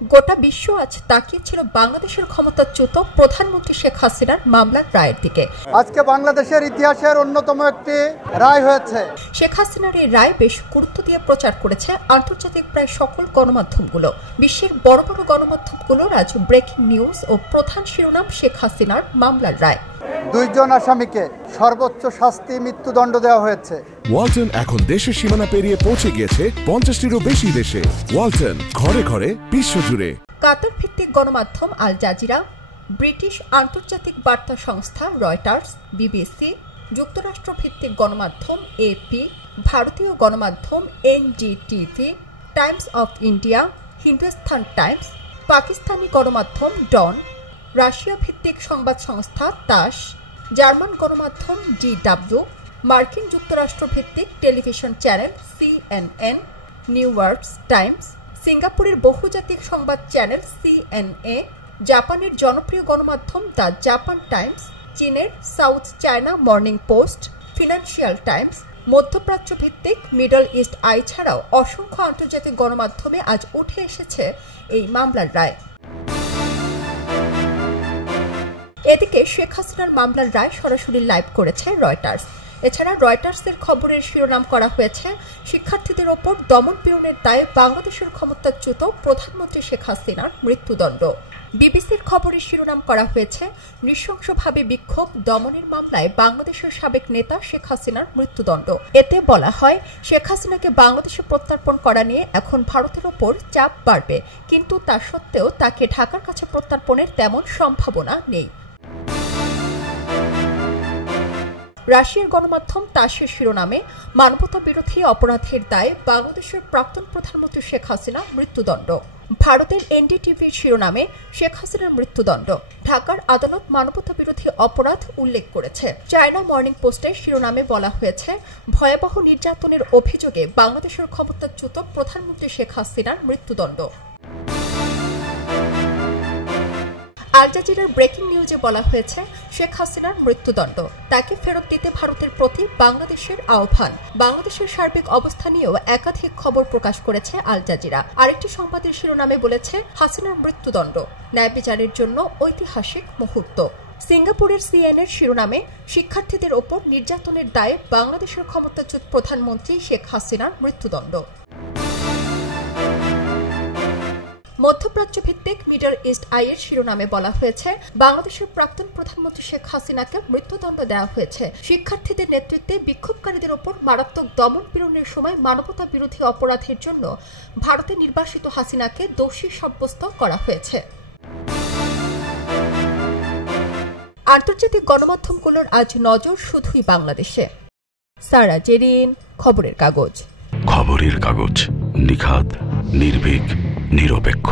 গোটা বিশ্ব আজ তাকিয়েছিল বাংলাদেশের ক্ষমতাচ্যুত প্রধানমন্ত্রী শেখ হাসিনার মামলার রায়ের দিকে। আজকে বাংলাদেশের ইতিহাসের অন্যতম একটি রায় হয়েছে। শেখ হাসিনার এই রায় বেশ গুরুত্ব দিয়ে প্রচার করেছে আন্তর্জাতিক প্রায় সকল গণমাধ্যমগুলো। বিশ্বের বড় বড় গণমাধ্যমগুলোর আজ ব্রেকিং নিউজ ও প্রধান শিরোনাম শেখ হাসিনার মামলার রায়। 2 জন আসামিকে সর্বোচ্চ শাস্তি মৃত্যুদণ্ড দেওয়া হয়েছে। ওয়ালটন এখন দেশের সীমানা পেরিয়ে পৌঁছে গিয়েছে 50টিরও বেশি দেশে। ওয়ালটন, ঘরে ঘরে বিশ্বজুড়ে। কাতার ভিত্তিক গণমাধ্যম আল জাজিরা, ব্রিটিশ আন্তর্জাতিক বার্তা সংস্থা রয়টার্স, বিবিসি, যুক্তরাষ্ট্র ভিত্তিক গণমাধ্যম এপি, ভারতীয় গণমাধ্যম NDTV, Times of India, Hindustan Times, Pakistani গণমাধ্যম ডন, রাশিয়া ভিত্তিক সংবাদ সংস্থা তাস, জার্মান গণমাধ্যম ডিডব্লিউ, মার্কিন যুক্তরাষ্ট্র ভিত্তিক television channel CNN, new York Times, সিঙ্গাপুরের বহুজাতিক সংবাদ চ্যানেল সিএনএ, জাপানের জনপ্রিয় গণমাধ্যম দ্য জাপান টাইমস, চীনের south China morning post, financial Times, মধ্যপ্রাচ্য ভিত্তিক মিডল ইস্ট আই ছাড়াও অসংখ্য আন্তর্জাতিক গণমাধ্যমে আজ উঠে এসেছে এই মামলার রায়। এদিকে শেখ হাসিনার মামলার রায় সরাসরি লাইভ করেছে রয়টার্স। এছাড়া রয়টার্সের খবরের শিরোনাম করা হয়েছে শিক্ষার্থীদের ওপর দমন পীড়নের দায়ে বাংলাদেশের ক্ষমতাচ্যুত প্রধানমন্ত্রী শেখ হাসিনার মৃত্যুদণ্ড। বিবিসির খবরের শিরোনাম করা হয়েছে নৃশংসভাবে বিক্ষোভ দমনের মামলায় বাংলাদেশের সাবেক নেতা শেখ হাসিনার মৃত্যুদণ্ড। এতে বলা হয়, শেখ হাসিনাকে বাংলাদেশে প্রত্যর্পণ করা নিয়ে এখন ভারতের ওপর চাপ বাড়বে, কিন্তু তা সত্ত্বেও তাকে ঢাকার কাছে প্রত্যর্পণের তেমন সম্ভাবনা নেই। রাশিয়ার গণমাধ্যম তাসের শিরোনামে মানবতা বিরোধী অপরাধের দায়ে বাংলাদেশের প্রাক্তন প্রধানমন্ত্রী শেখ হাসিনা মৃত্যুদণ্ড। ভারতের এনডিটিভির শিরোনামে শেখ হাসিনার মৃত্যুদণ্ড, ঢাকার আদালত মানবতা বিরোধী অপরাধ উল্লেখ করেছে। চায়না মর্নিং পোস্টের শিরোনামে বলা হয়েছে, ভয়াবহ নির্যাতনের অভিযোগে বাংলাদেশের ক্ষমতাচ্যুত প্রধানমন্ত্রী শেখ হাসিনার মৃত্যুদণ্ড। আল জাজিরার ব্রেকিং নিউজে বলা হয়েছে, শেখ হাসিনার মৃত্যুদণ্ড, তাকে ফেরত দিতে ভারতের প্রতি বাংলাদেশের আহ্বান। বাংলাদেশের সার্বিক অবস্থা নিয়েও একাধিক খবর প্রকাশ করেছে আল জাজিরা। আরেকটি সংবাদের শিরোনামে বলেছে, হাসিনার মৃত্যুদণ্ড, ন্যায় বিচারের জন্য ঐতিহাসিক মুহূর্ত। সিঙ্গাপুরের সিএনএর শিরোনামে শিক্ষার্থীদের ওপর নির্যাতনের দায়ে বাংলাদেশের ক্ষমতাচ্যুত প্রধানমন্ত্রী শেখ হাসিনার মৃত্যুদণ্ড। মধ্যপ্রাচ্য ভিত্তিক মিডল ইস্ট আইয়ের শিরোনামে বলা হয়েছে, বাংলাদেশের প্রাক্তন প্রধানমন্ত্রী শেখ হাসিনাকে মৃত্যুদণ্ড দেওয়া হয়েছে। শিক্ষার্থীদের নেতৃত্বে বিক্ষোভকারীদের ওপর মারাত্মক দমন পীড়নের সময় মানবতা বিরোধী অপরাধের জন্য ভারতে নির্বাসিত হাসিনাকে দোষী সাব্যস্ত করা হয়েছে। আন্তর্জাতিক গণমাধ্যমগুলোর আজ নজর শুধুই বাংলাদেশে। সারা জেরিন, খবরের কাগজ। খবরের কাগজ, নিখাত, নির্ভীক, নিরপেক্ষ।